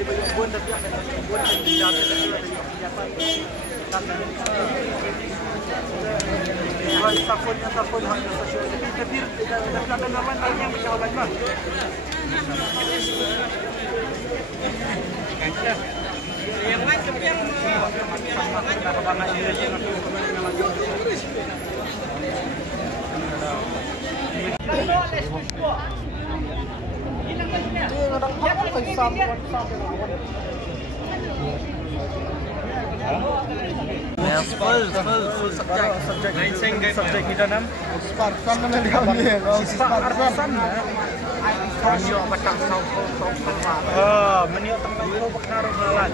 di bayang buwan tapi akan buwan yang dijamin lagi ada yang Sakon hanya sosial tapi ada nama lainnya macam lain lah. Yang lain tapi yang kebangan ini full subject kita nam Spartan nama dia ni Spartan meniok batang saung meniok tembang pengaruh halan